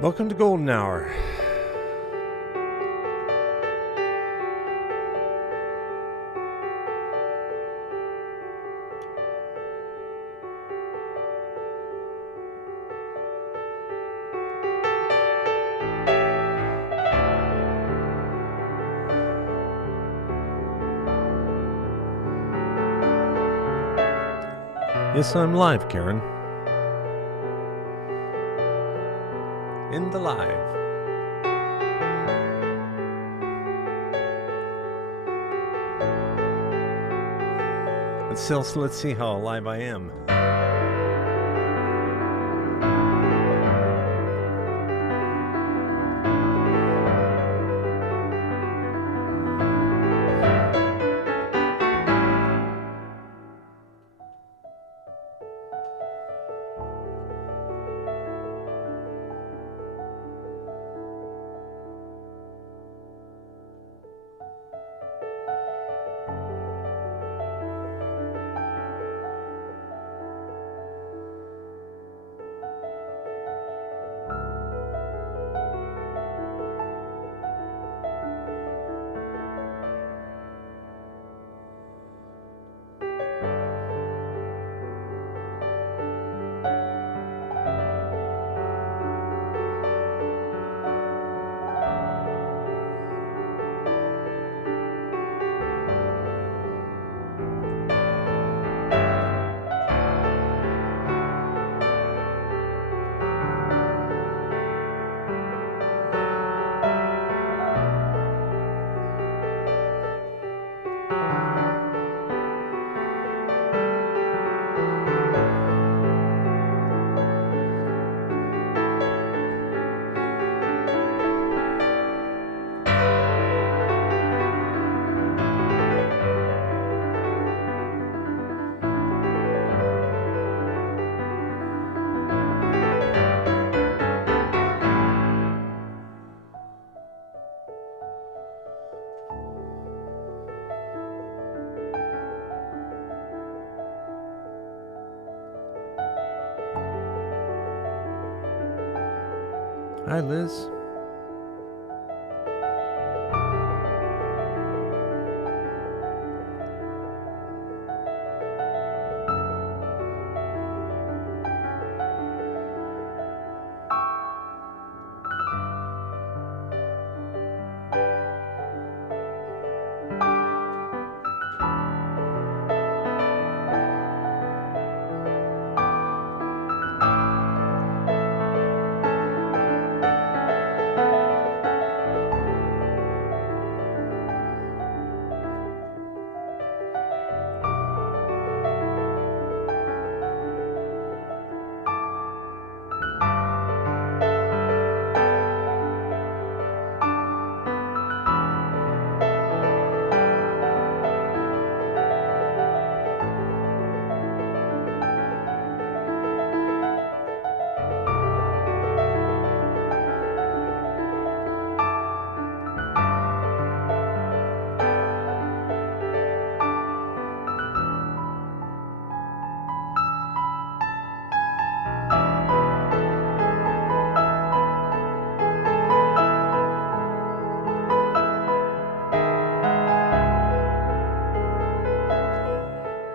Welcome to Golden Hour. Yes, I'm live, Karen. In the live. Let's see how live I am. Hi, Liz.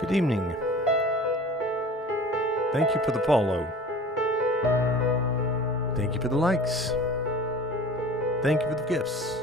Good evening. Thank you for the follow. Thank you for the likes. Thank you for the gifts.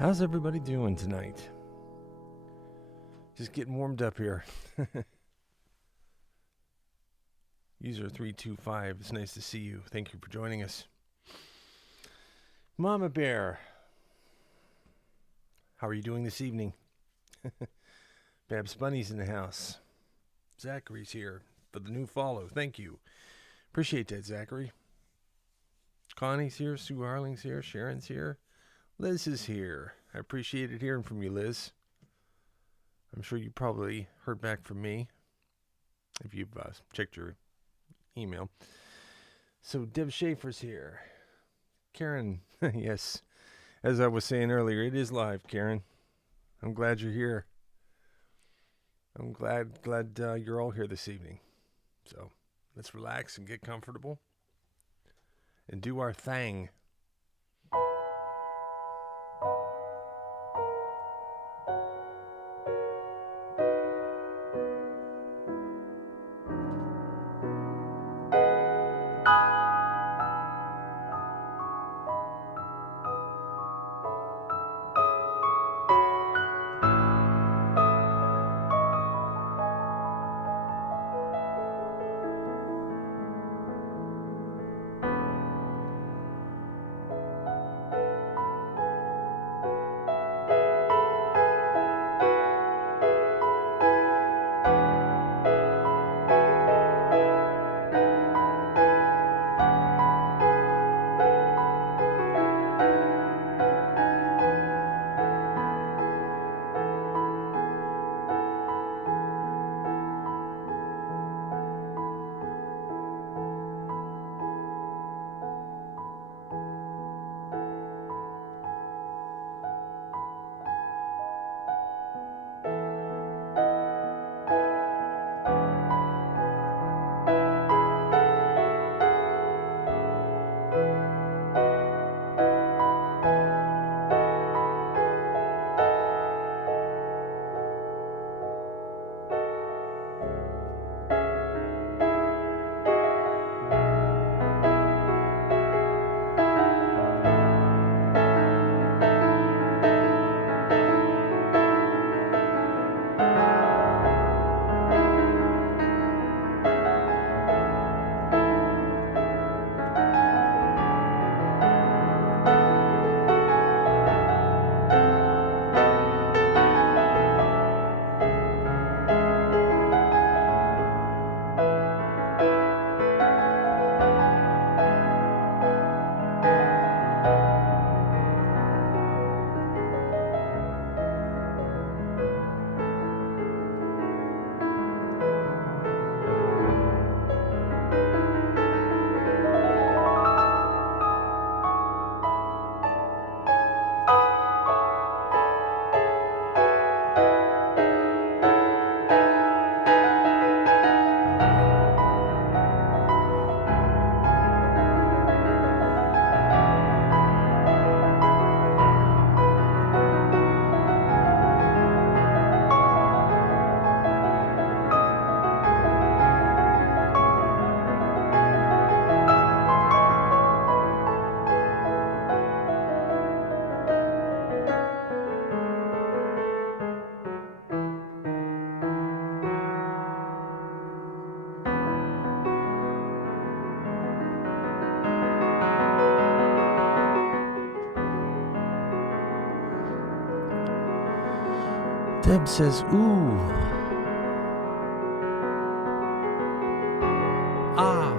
How's everybody doing tonight? Just getting warmed up here. User 325, it's nice to see you. Thank you for joining us. Mama Bear, how are you doing this evening? Babs Bunny's in the house. Zachary's here for the new follow. Thank you. Appreciate that, Zachary. Connie's here. Sue Harling's here. Sharon's here. Liz is here. I appreciated hearing from you, Liz. I'm sure you probably heard back from me if you've checked your email. So Deb Schaefer's here. Karen, yes, as I was saying earlier, it is live, Karen. I'm glad you're here. I'm glad you're all here this evening. So let's relax and get comfortable and do our thing. Deb says, ooh. Ah.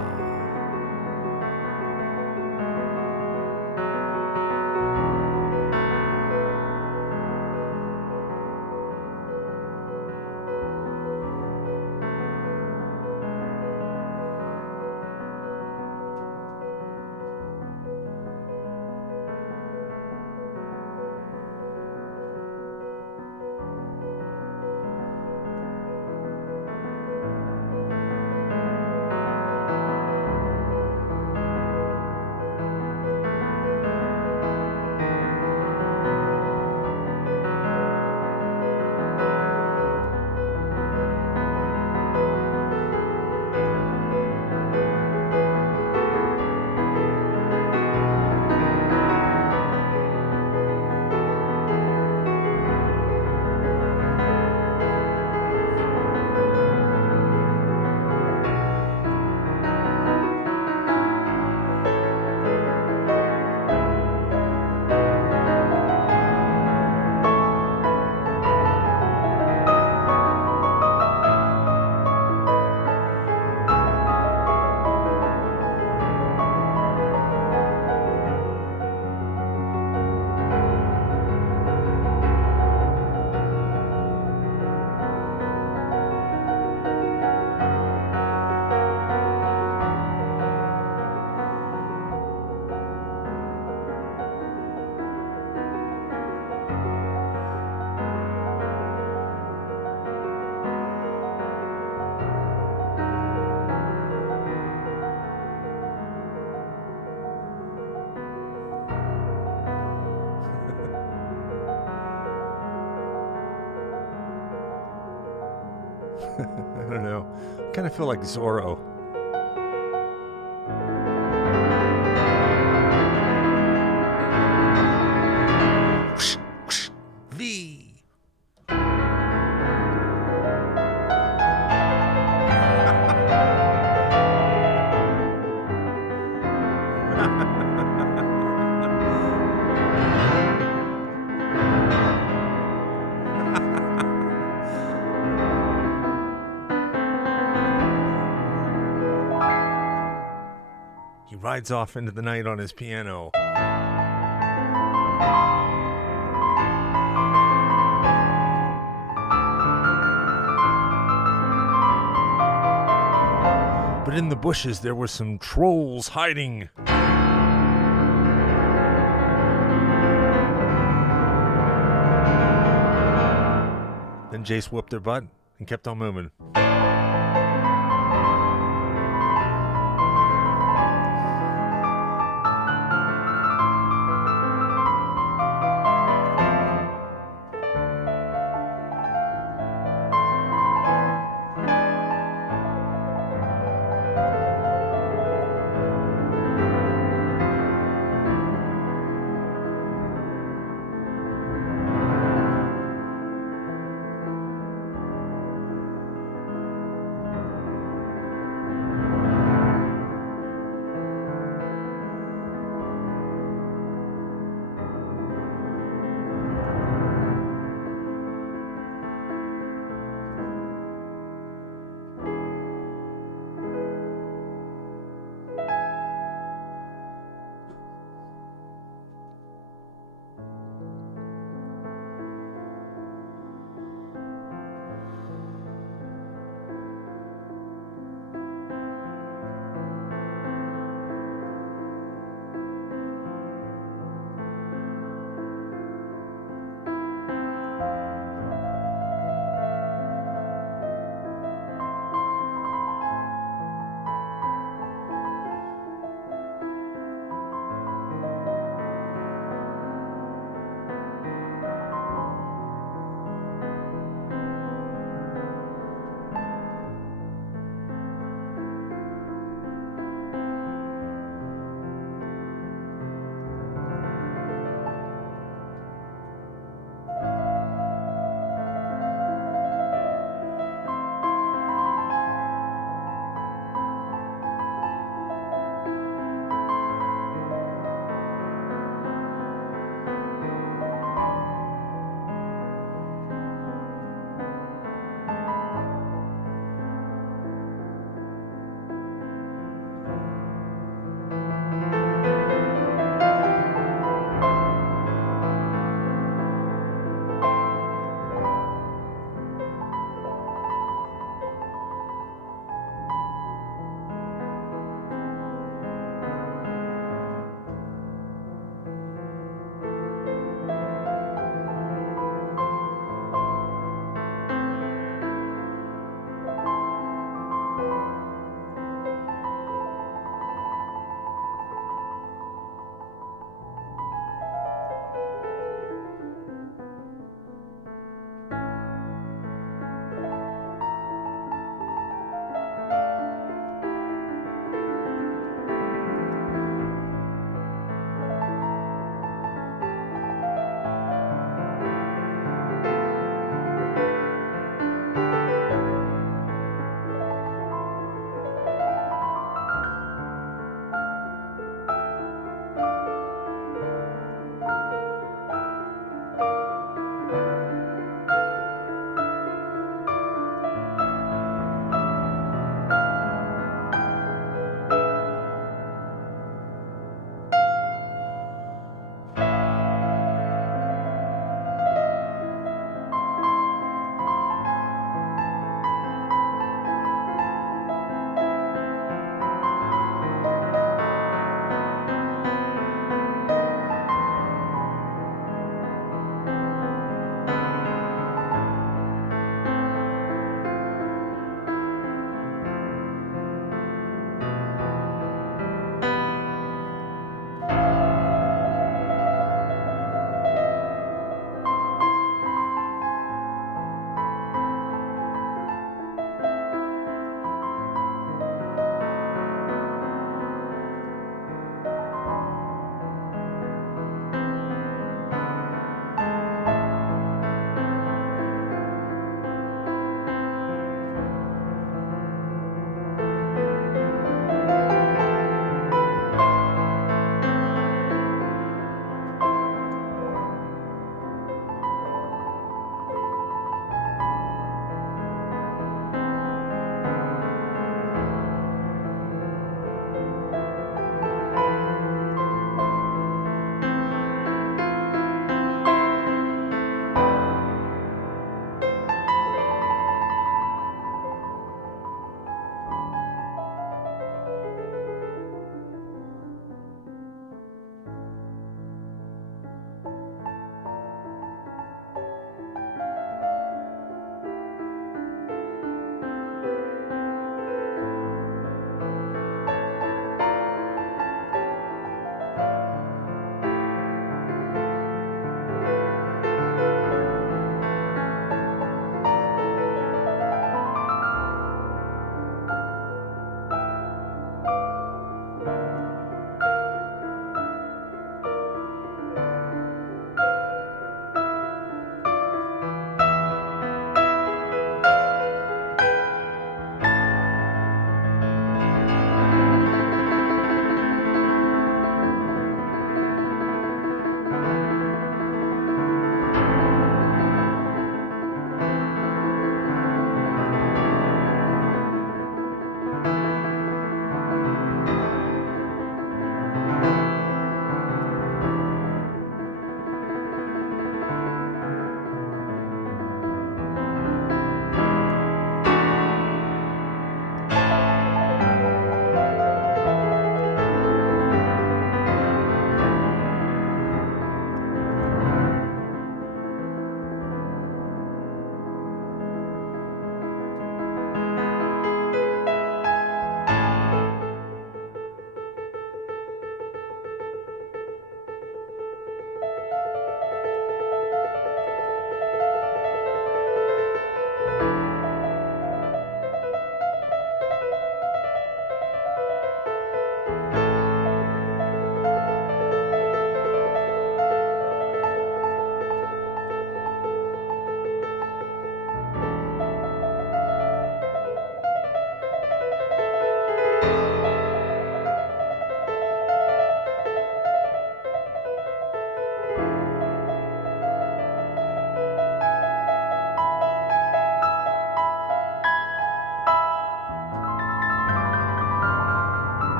I don't know. I kind of feel like Zorro. V. He rides off into the night on his piano. But in the bushes there were some trolls hiding. Then Jace whooped their butt and kept on moving.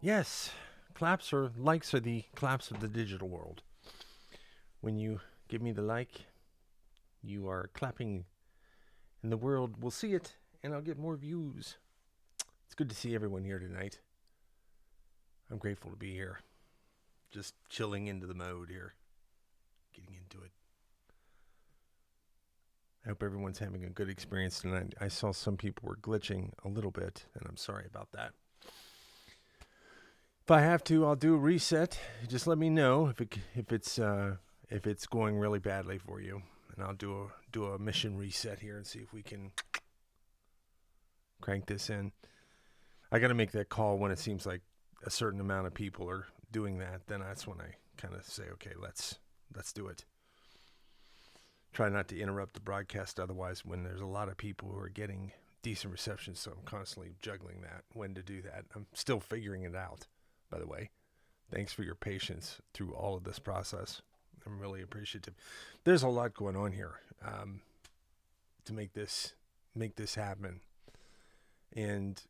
Yes, likes are the claps of the digital world. When you give me the like, you are clapping, and the world will see it, and I'll get more views. It's good to see everyone here tonight. I'm grateful to be here. Just chilling into the mode here. Getting into it. I hope everyone's having a good experience tonight. I saw some people were glitching a little bit, and I'm sorry about that. If I have to, I'll do a reset. Just let me know if it's going really badly for you, and I'll do a mission reset here and see if we can crank this in. I got to make that call when it seems like a certain amount of people are doing that. Then that's when I kind of say, okay, let's do it. Try not to interrupt the broadcast otherwise when there's a lot of people who are getting decent reception, so I'm constantly juggling that, when to do that. I'm still figuring it out, by the way. Thanks for your patience through all of this process. I'm really appreciative. There's a lot going on here to make this happen. And,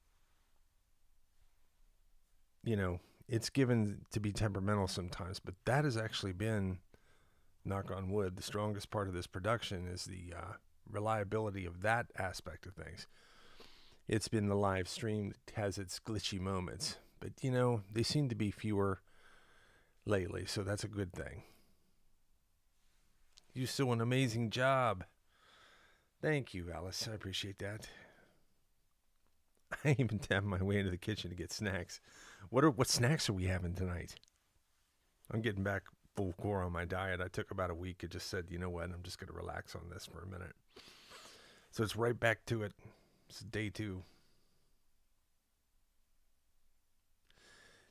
you know, it's given to be temperamental sometimes, but that has actually been, knock on wood, the strongest part of this production is the reliability of that aspect of things. It's been the live stream that has its glitchy moments, but, you know, they seem to be fewer lately, so that's a good thing. You do an amazing job. Thank you, Alice. I appreciate that. I even tapped my way into the kitchen to get snacks. What snacks are we having tonight? I'm getting back full core on my diet. I took about a week and just said, you know what, I'm just going to relax on this for a minute. So it's right back to it. It's day 2.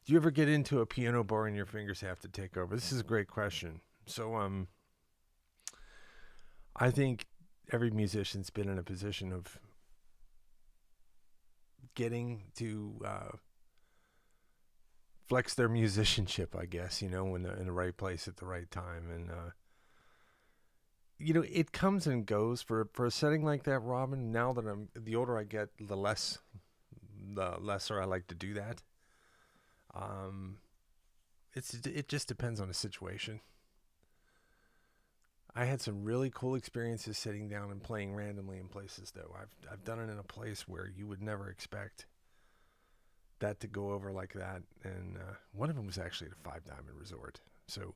Do you ever get into a piano bar and your fingers have to take over? This is a great question. So I think every musician's been in a position of getting to flex their musicianship, I guess, you know, when they're in the right place at the right time. And, you know, it comes and goes for a setting like that, Robin. Now that the older I get, the lesser I like to do that. It just depends on the situation. I had some really cool experiences sitting down and playing randomly in places, though. I've done it in a place where you would never expect that to go over like that, and one of them was actually at a 5 Diamond resort. So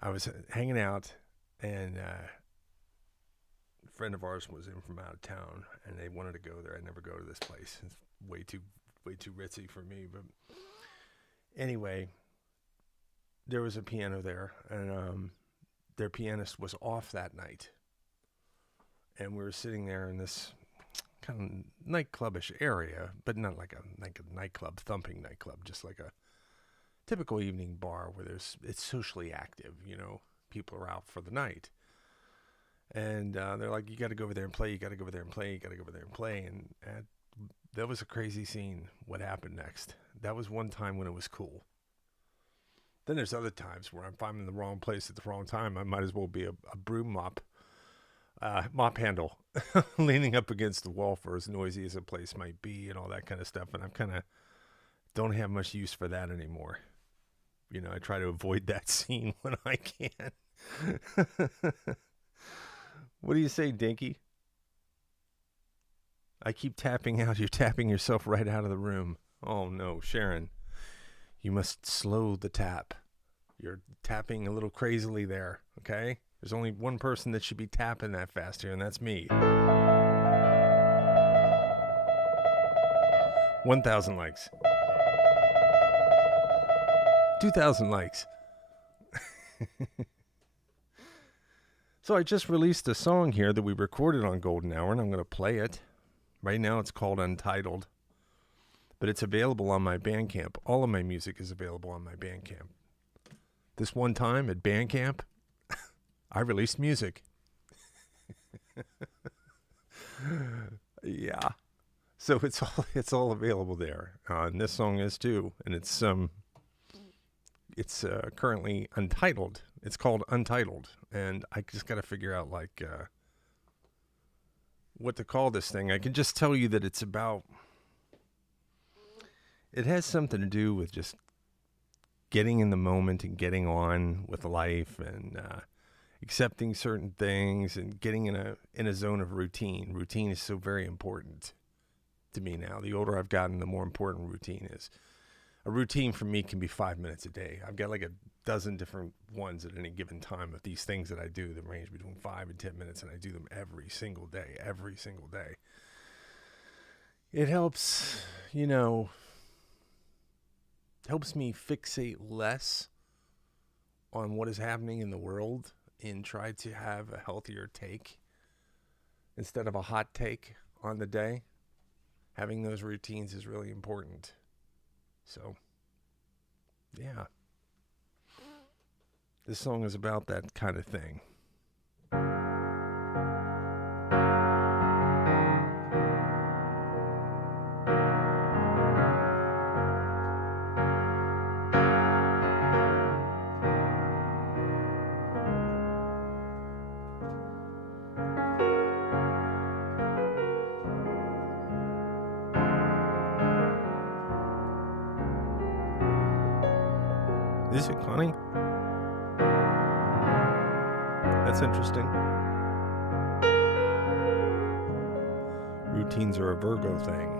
I was hanging out, and a friend of ours was in from out of town, and they wanted to go there. I never go to this place. It's way too ritzy for me. But anyway, there was a piano there, and their pianist was off that night, and we were sitting there in this kind of nightclubish area, but not like a nightclub, thumping nightclub, just like a typical evening bar where it's socially active, you know, people are out for the night. And they're like, you got to go over there and play, you got to go over there and play, you got to go over there and play. And that was a crazy scene, what happened next. That was one time when it was cool. Then there's other times where if I'm in the wrong place at the wrong time, I might as well be a broom mop handle leaning up against the wall for as noisy as a place might be and all that kind of stuff. And I'm kind of don't have much use for that anymore. You know, I try to avoid that scene when I can. What do you say, Dinky? I keep tapping out. You're tapping yourself right out of the room. Oh, no, Sharon. You must slow the tap. You're tapping a little crazily there, okay? There's only one person that should be tapping that fast here, and that's me. 1,000 likes. 2,000 likes. So I just released a song here that we recorded on Golden Hour, and I'm going to play it. Right now it's called Untitled. But it's available on my Bandcamp. All of my music is available on my Bandcamp. This one time at Bandcamp, I released music. Yeah. So it's all available there. And this song is too. And it's currently untitled. It's called Untitled. And I just got to figure out what to call this thing. I can just tell you that it's about, it has something to do with just getting in the moment and getting on with life and accepting certain things and getting in a zone of routine. Routine is so very important to me now. The older I've gotten, the more important routine is. A routine for me can be 5 minutes a day. I've got like a dozen different ones at any given time of these things that I do that range between 5 and 10 minutes, and I do them every single day, every single day. It helps, helps me fixate less on what is happening in the world and try to have a healthier take instead of a hot take on the day. Having those routines is really important. So, yeah. This song is about that kind of thing. Is it Connie? That's interesting. Routines are a Virgo thing.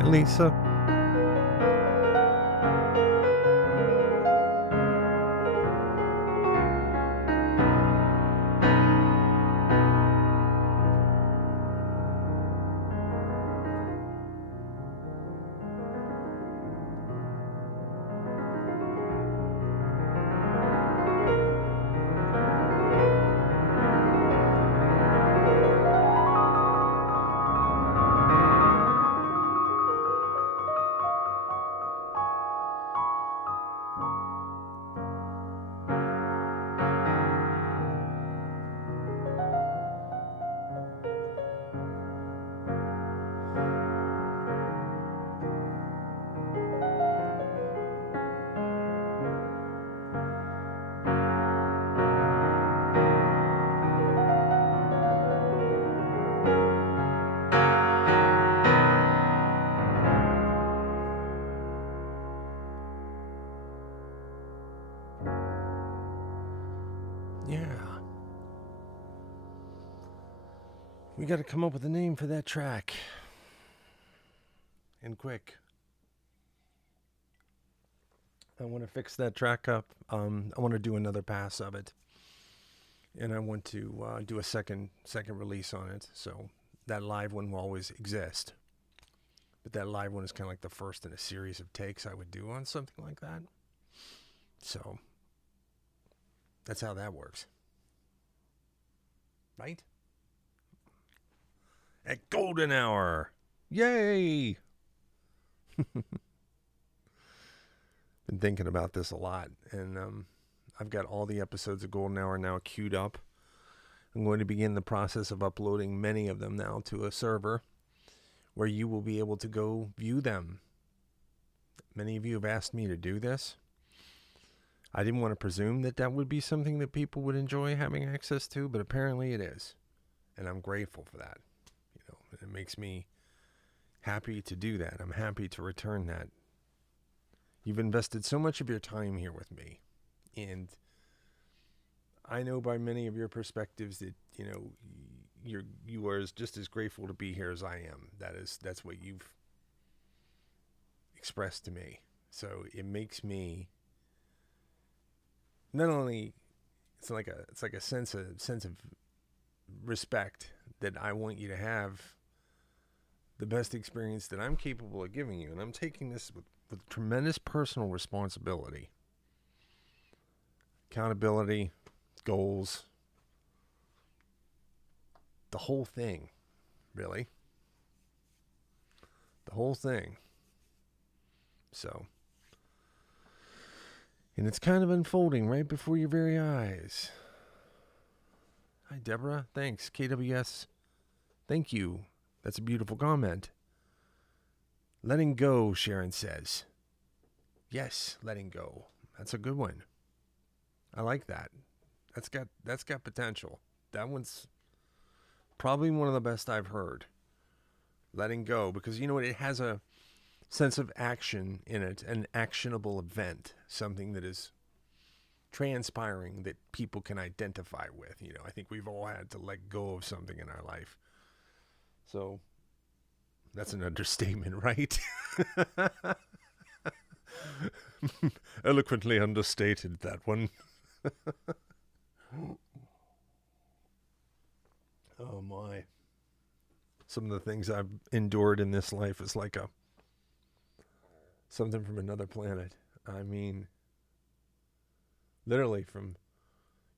Hi, Lisa. Yeah. We got to come up with a name for that track. And quick. I want to fix that track up. I want to do another pass of it. And I want to do a second release on it. So that live one will always exist. But that live one is kind of like the first in a series of takes I would do on something like that. So that's how that works. Right? At Golden Hour. Yay! Been thinking about this a lot. And I've got all the episodes of Golden Hour now queued up. I'm going to begin the process of uploading many of them now to a server where you will be able to go view them. Many of you have asked me to do this. I didn't want to presume that that would be something that people would enjoy having access to, but apparently it is. And I'm grateful for that. You know, it makes me happy to do that. I'm happy to return that. You've invested so much of your time here with me. And I know by many of your perspectives that, you know, you are just as grateful to be here as I am. That's what you've expressed to me. So it makes me not only it's like a sense of respect that I want you to have the best experience that I'm capable of giving you, and I'm taking this with tremendous personal responsibility, accountability, goals, the whole thing, really. The whole thing. So, and it's kind of unfolding right before your very eyes. Hi, Deborah. Thanks. KWS. Thank you. That's a beautiful comment. Letting go, Sharon says. Yes, letting go. That's a good one. I like that. That's got potential. That one's probably one of the best I've heard. Letting go, because you know what? It has a sense of action in it, an actionable event, something that is transpiring that people can identify with. You know, I think we've all had to let go of something in our life. So that's an understatement, right? Eloquently understated, that one. Oh my. Some of the things I've endured in this life is like something from another planet. I mean, literally from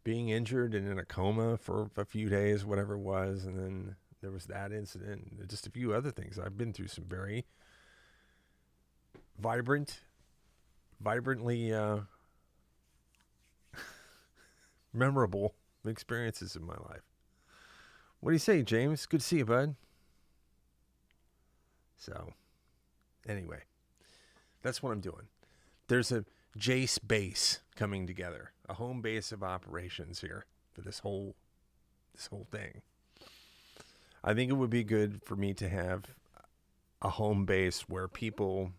being injured and in a coma for a few days, whatever it was, and then there was that incident, and just a few other things. I've been through some very vibrantly memorable experiences in my life. What do you say, James? Good to see you, bud. So, anyway, that's what I'm doing. There's a Jace base coming together, a home base of operations here for this whole thing. I think it would be good for me to have a home base where people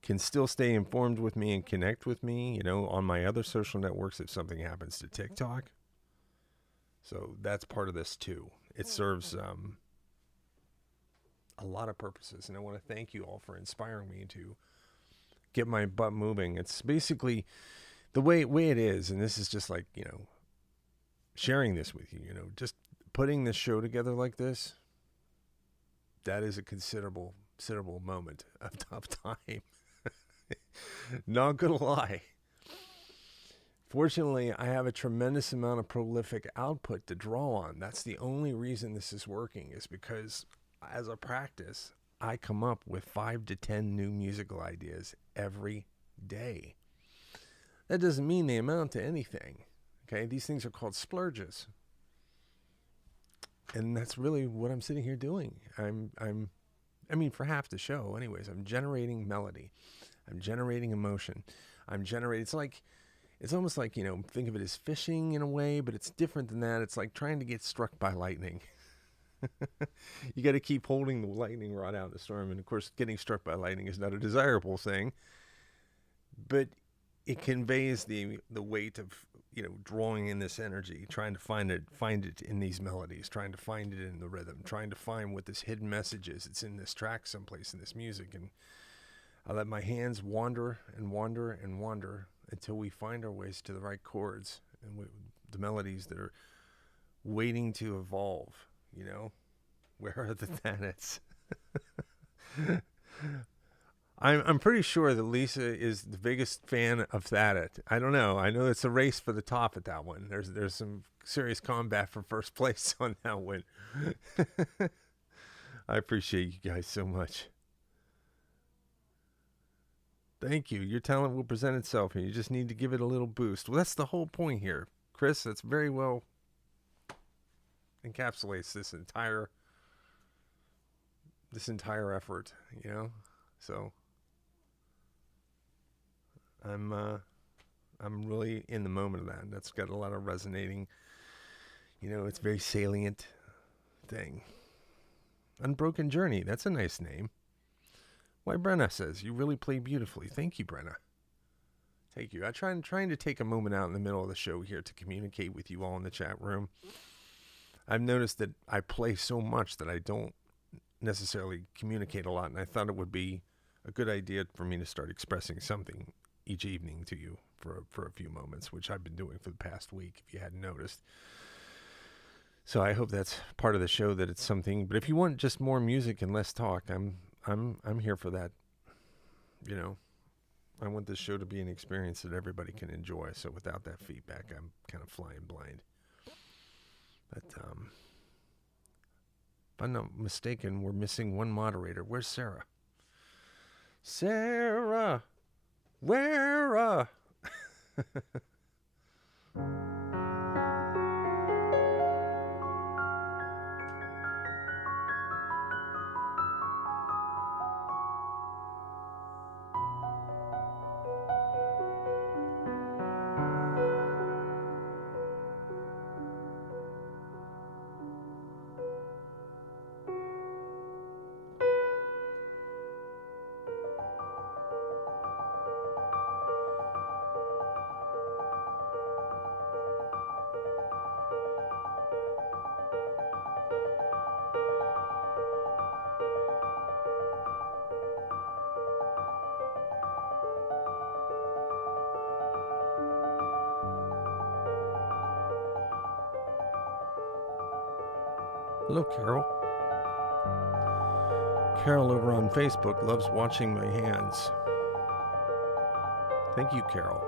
can still stay informed with me and connect with me, you know, on my other social networks if something happens to TikTok. So that's part of this too. It serves a lot of purposes, and I want to thank you all for inspiring me to get my butt moving. It's basically the way it is, and this is just like, sharing this with you, just putting this show together like this. That is a considerable moment of time. Not gonna lie. Fortunately, I have a tremendous amount of prolific output to draw on. That's the only reason this is working, is because as a practice, I come up with 5 to 10 new musical ideas every day. That doesn't mean they amount to anything. Okay, these things are called splurges. And that's really what I'm sitting here doing. For half the show anyways, I'm generating melody. I'm generating emotion. It's almost like, think of it as fishing in a way, but it's different than that. It's like trying to get struck by lightning. You got to keep holding the lightning rod out in the storm. And of course, getting struck by lightning is not a desirable thing, but it conveys the weight of, drawing in this energy, trying to find it in these melodies, trying to find it in the rhythm, trying to find what this hidden message is. It's in this track someplace in this music. And I let my hands wander and wander and wander until we find our ways to the right chords and the melodies that are waiting to evolve. Where are the planets? I'm pretty sure that Lisa is the biggest fan of Thanet. I don't know. I know it's a race for the top at that one. There's some serious combat for first place on that one. I appreciate you guys so much. Thank you. Your talent will present itself, and you just need to give it a little boost. Well, that's the whole point here, Chris. That's very well encapsulates this entire effort, So I'm really in the moment of that. That's got a lot of resonating, it's very salient thing. Unbroken Journey. That's a nice name. Why, Brenna says, you really play beautifully. Thank you, Brenna. Thank you. I'm trying to take a moment out in the middle of the show here to communicate with you all in the chat room. I've noticed that I play so much that I don't necessarily communicate a lot, and I thought it would be a good idea for me to start expressing something each evening to you for a few moments, which I've been doing for the past week, if you hadn't noticed. So I hope that's part of the show, that it's something. But if you want just more music and less talk, I'm here for that. I want this show to be an experience that everybody can enjoy. So without that feedback, I'm kind of flying blind. But if I'm not mistaken, we're missing one moderator. Where's Sarah? Sarah, where? Hello, Carol. Carol over on Facebook loves watching my hands. Thank you, Carol.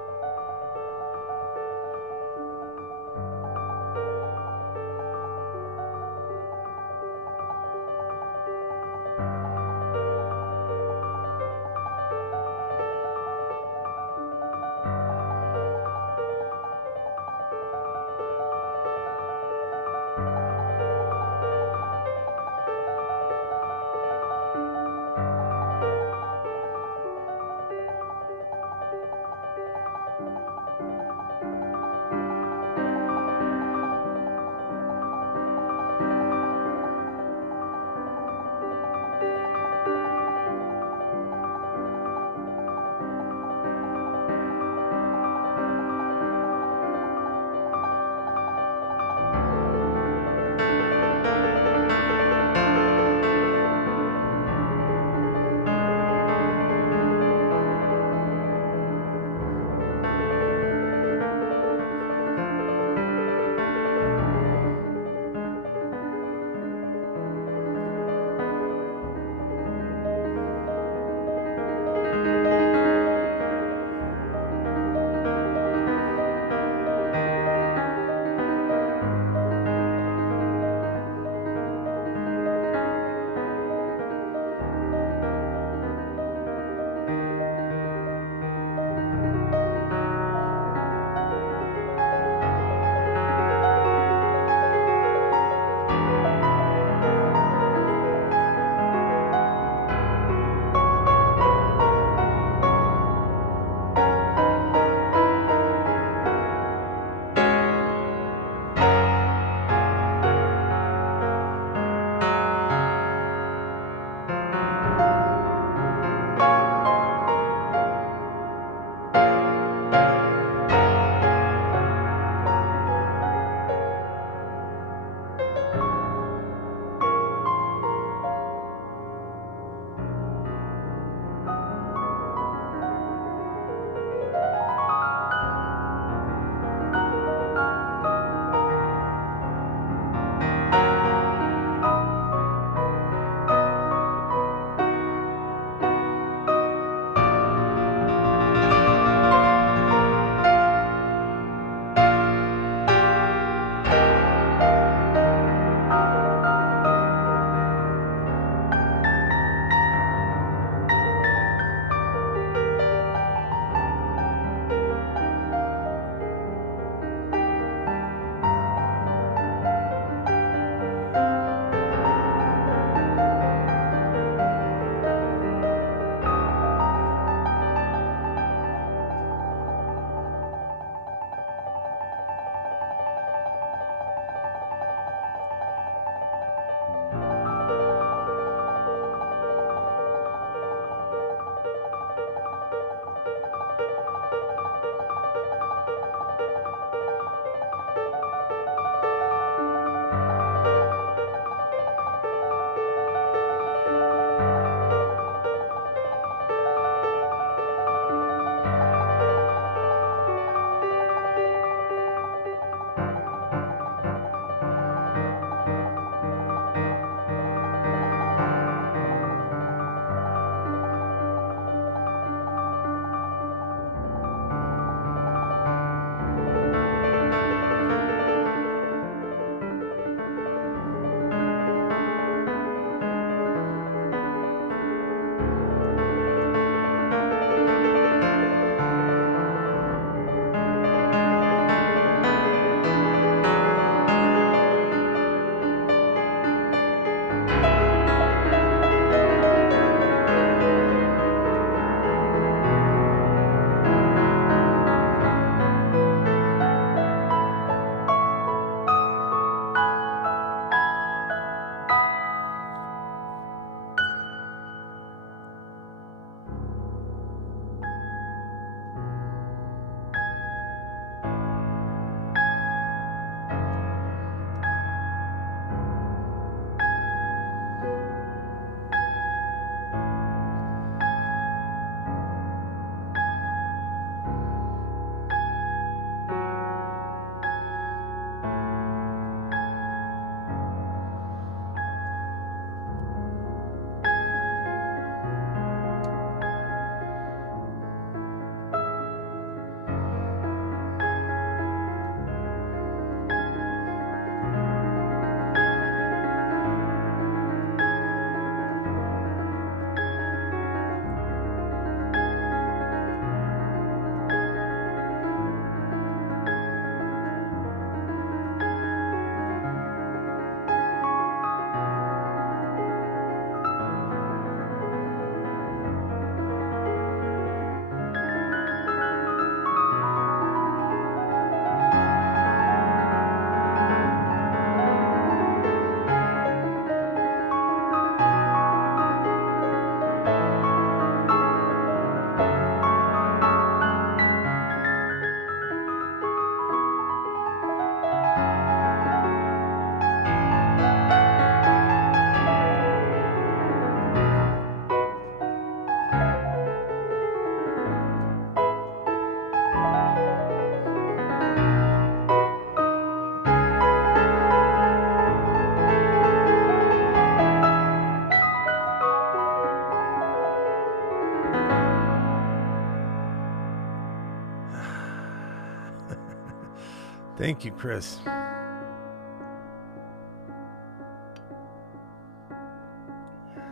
Thank you, Chris.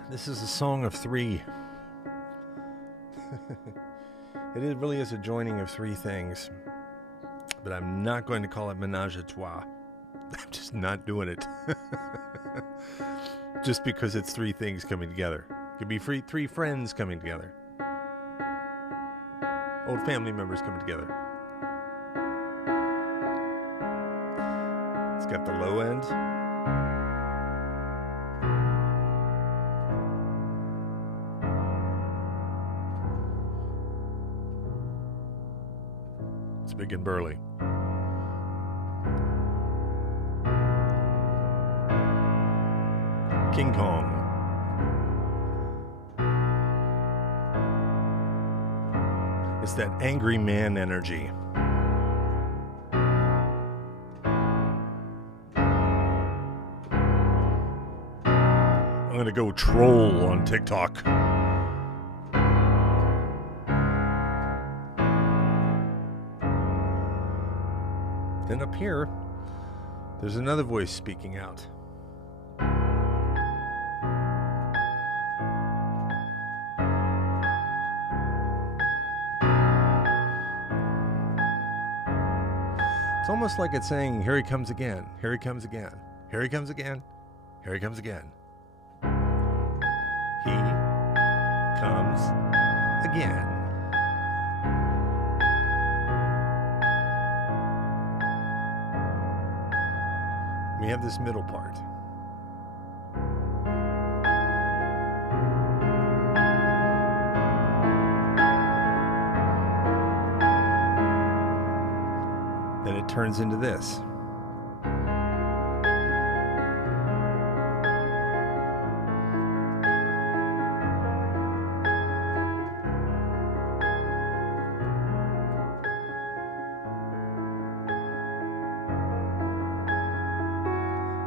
This is a song of three. It really is a joining of three things. But I'm not going to call it ménage à trois. I'm just not doing it. Just because it's three things coming together. It could be three friends coming together. Old family members coming together. It's got the low end. It's big and burly. King Kong. It's that angry man energy. I'm gonna go troll on TikTok. Then up here, there's another voice speaking out. It's almost like it's saying, here he comes again, here he comes again, here he comes again, here he comes again. He comes again. We have this middle part. Then it turns into this.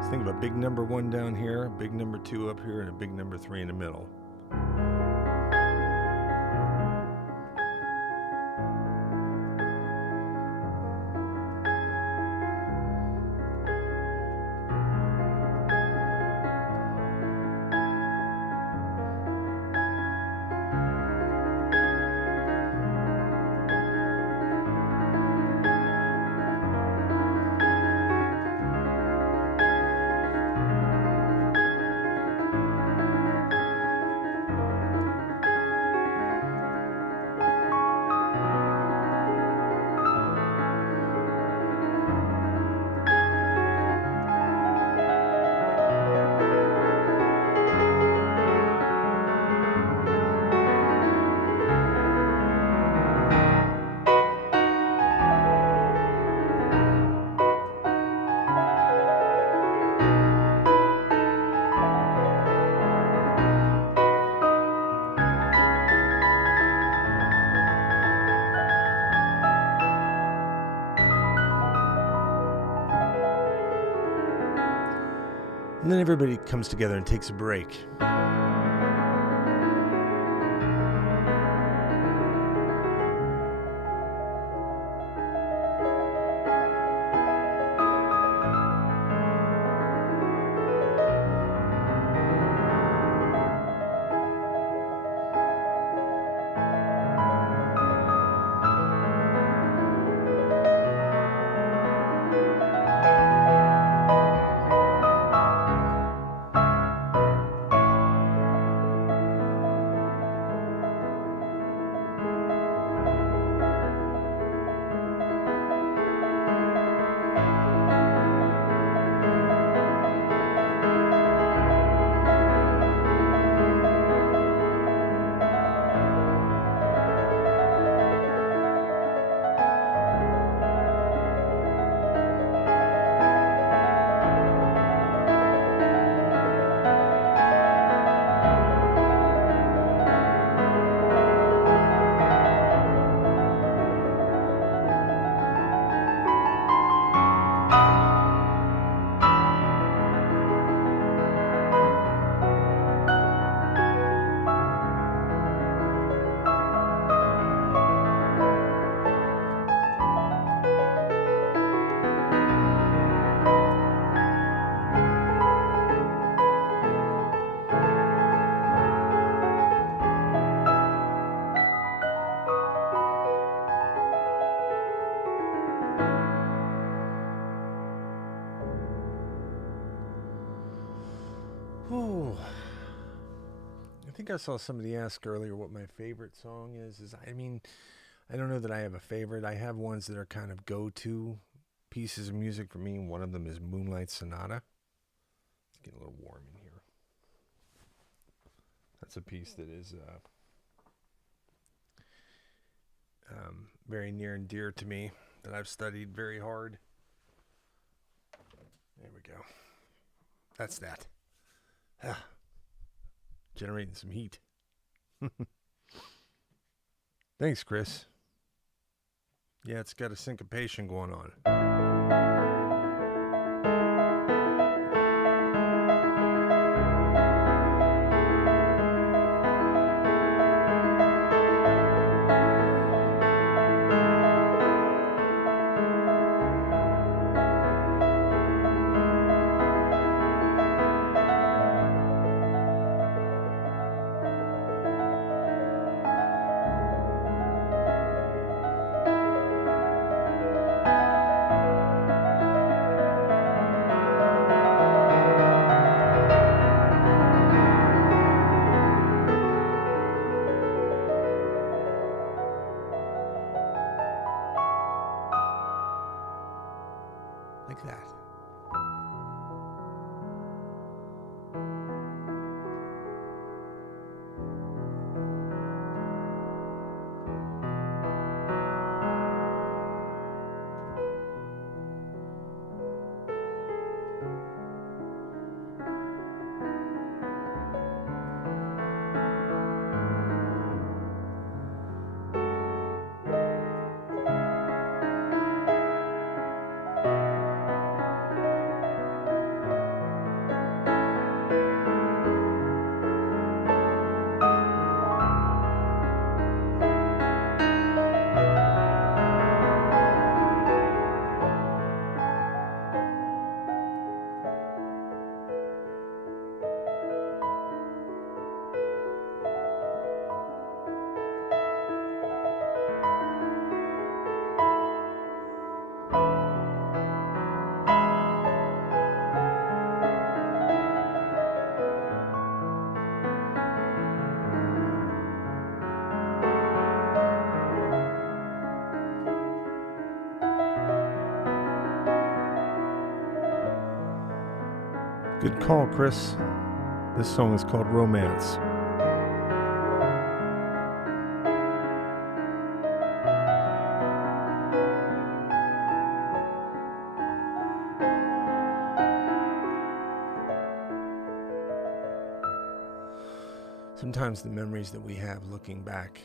Think of a big number 1 down here, a big number 2 up here, and a big number 3 in the middle. And then everybody comes together and takes a break. think I saw somebody ask earlier what my favorite song is. I mean, I don't know that I have a favorite. I have ones that are kind of go-to pieces of music for me. One of them is Moonlight Sonata. It's getting a little warm in here. That's a piece that is very near and dear to me, that I've studied very hard. There we go. That's that. Generating some heat. Thanks, Chris. Yeah, it's got a syncopation going on. Like that. Good call, Chris. This song is called Romance. Sometimes the memories that we have looking back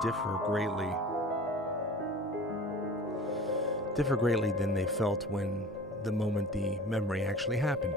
differ greatly than they felt when the moment the memory actually happened.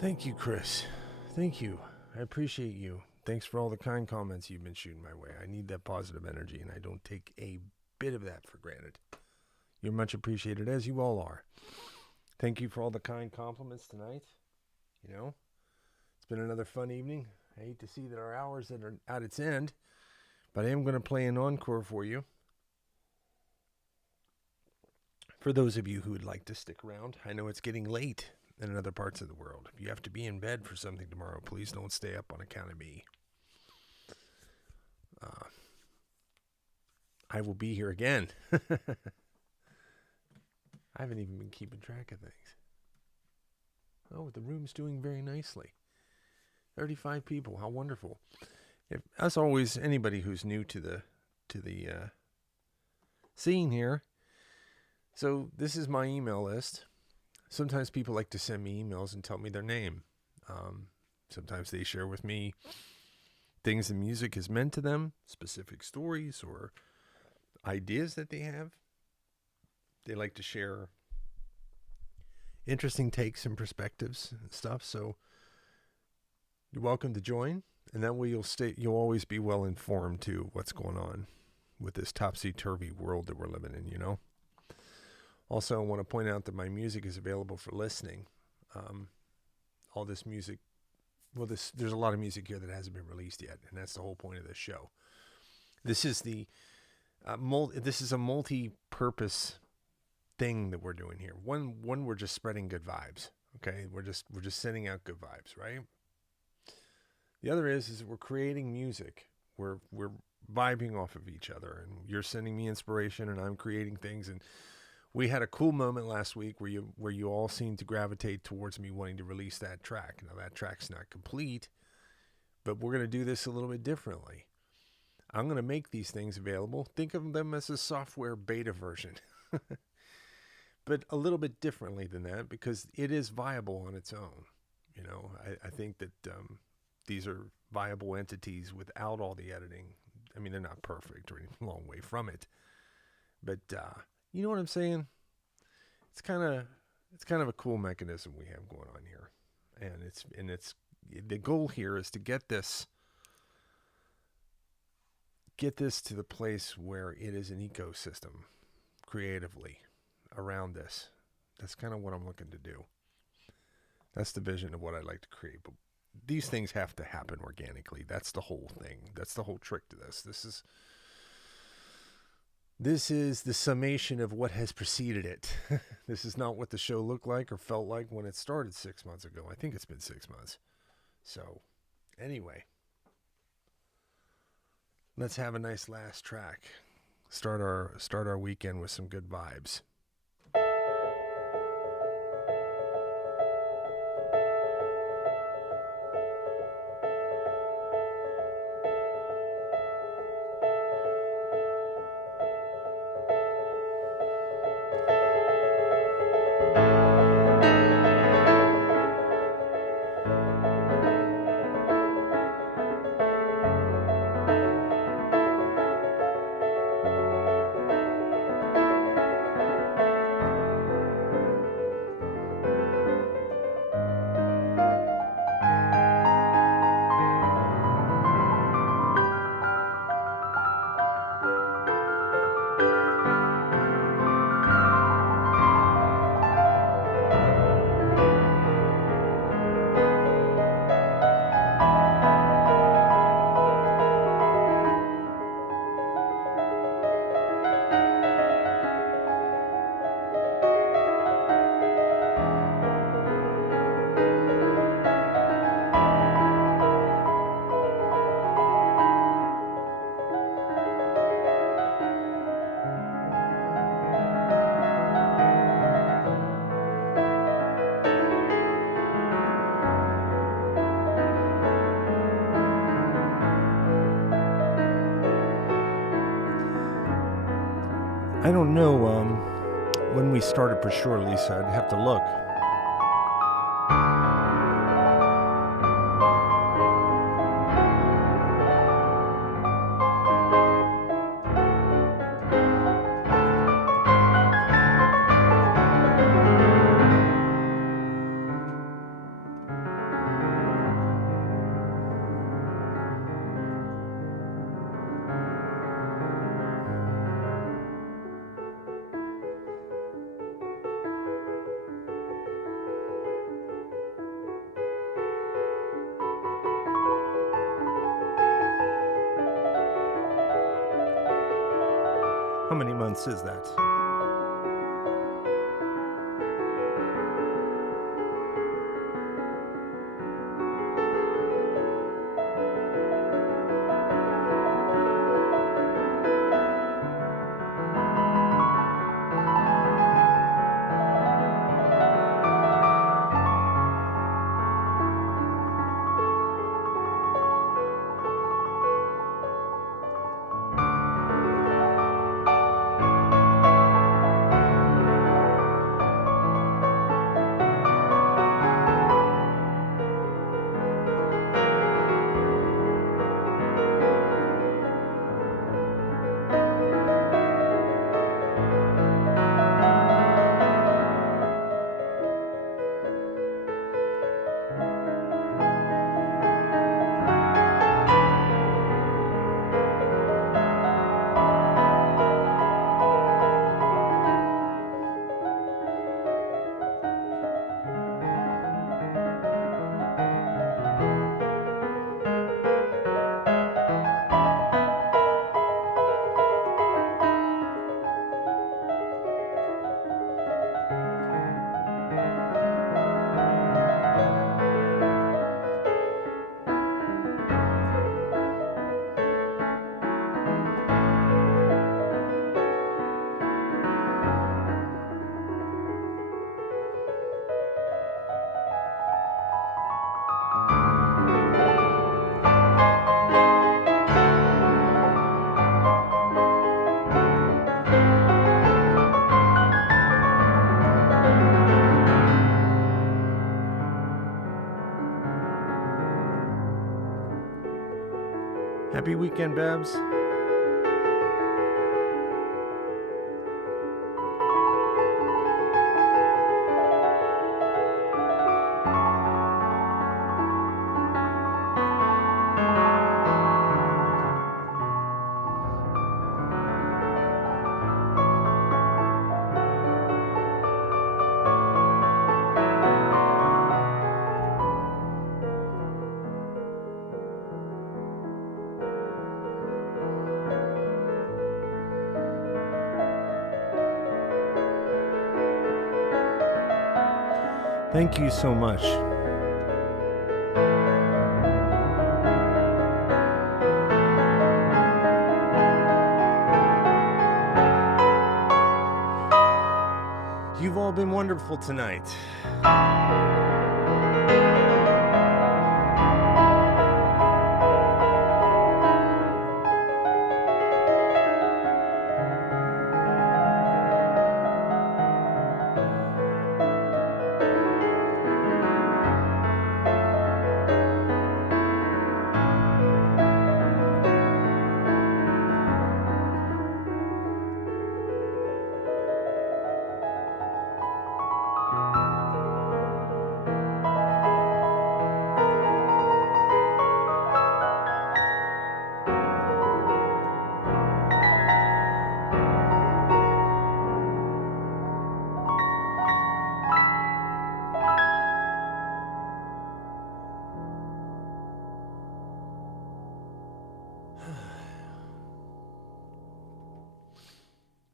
Thank you, Chris. Thank you. I appreciate you. Thanks for all the kind comments you've been shooting my way. I need that positive energy, and I don't take a bit of that for granted. You're much appreciated, as you all are. Thank you for all the kind compliments tonight. You know, it's been another fun evening. I hate to see that our hours are at its end, but I am going to play an encore for you. For those of you who would like to stick around, I know it's getting late in other parts of the world. If you have to be in bed for something tomorrow, please don't stay up on account of me. I will be here again. I haven't even been keeping track of things. Oh, the room's doing very nicely. 35 people. How wonderful. If, as always, anybody who's new to the scene here. So this is my email list. Sometimes people like to send me emails and tell me their name. Sometimes they share with me things the music has meant to them, specific stories or ideas that they have. They like to share interesting takes and perspectives and stuff. So you're welcome to join, and that way you'll always be well informed to what's going on with this topsy-turvy world that we're living in, you know. Also, I want to point out that my music is available for listening. All this music, there's a lot of music here that hasn't been released yet, and that's the whole point of this show. This is this is a multi-purpose thing that we're doing here. One, we're just spreading good vibes. Okay, we're just sending out good vibes, right? The other is we're creating music. We're vibing off of each other, and you're sending me inspiration, and I'm creating things, and we had a cool moment last week where you all seemed to gravitate towards me wanting to release that track. Now, that track's not complete, but we're going to do this a little bit differently. I'm going to make these things available. Think of them as a software beta version, but a little bit differently than that because it is viable on its own. You know, I think that these are viable entities without all the editing. I mean, they're not perfect or a long way from it, but you know what I'm saying? It's kind of a cool mechanism we have going on here, and it's the goal here is to get this to the place where it is an ecosystem creatively around this. That's kind of what I'm looking to do. That's the vision of what I'd like to create. But these things have to happen organically. That's the whole thing. That's the whole trick to this. This is the summation of what has preceded it. This is not what the show looked like or felt like when it started 6 months ago. I think it's been 6 months. So, anyway, let's have a nice last track. Start our weekend with some good vibes. I don't know when we started for sure, Lisa. I'd have to look. How many months is that? Happy weekend, Babs. Thank you so much. all been wonderful tonight.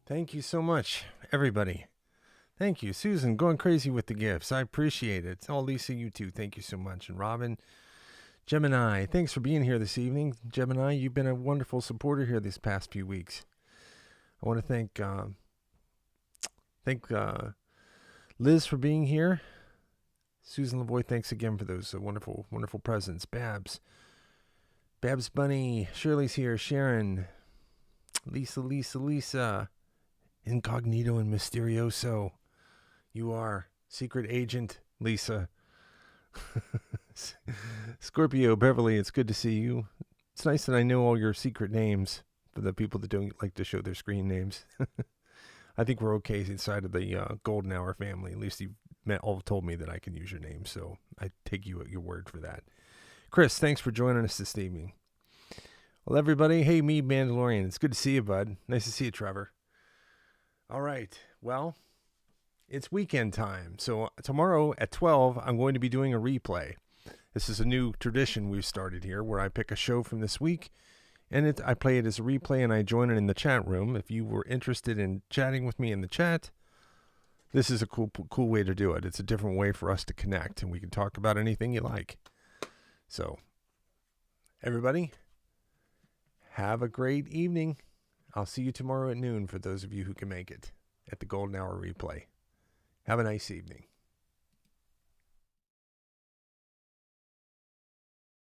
Thank you so much, everybody. Thank you. Susan, going crazy with the gifts. I appreciate it. Oh, Lisa, you too. Thank you so much. And Robin, Gemini, thanks for being here this evening. Gemini, you've been a wonderful supporter here these past few weeks. I want to thank Liz for being here. Susan Lavoie, thanks again for those wonderful, wonderful presents. Babs Bunny, Shirley's here. Sharon, Lisa. Incognito and Mysterioso. You are secret agent, Lisa. Scorpio, Beverly, it's good to see you. It's nice that I know all your secret names for the people that don't like to show their screen names. I think we're okay inside of the Golden Hour family. At least you've all told me that I can use your name, so I take you at your word for that. Chris, thanks for joining us this evening. Well, everybody, hey, me, Mandalorian. It's good to see you, bud. Nice to see you, Trevor. All right, well, it's weekend time. So tomorrow at 12, I'm going to be doing a replay. This is a new tradition we've started here where I pick a show from this week, and I play it as a replay, and I join it in the chat room. If you were interested in chatting with me in the chat, this is a cool way to do it. It's a different way for us to connect, and we can talk about anything you like. So, everybody, have a great evening. I'll see you tomorrow at noon for those of you who can make it at the Golden Hour replay. Have a nice evening.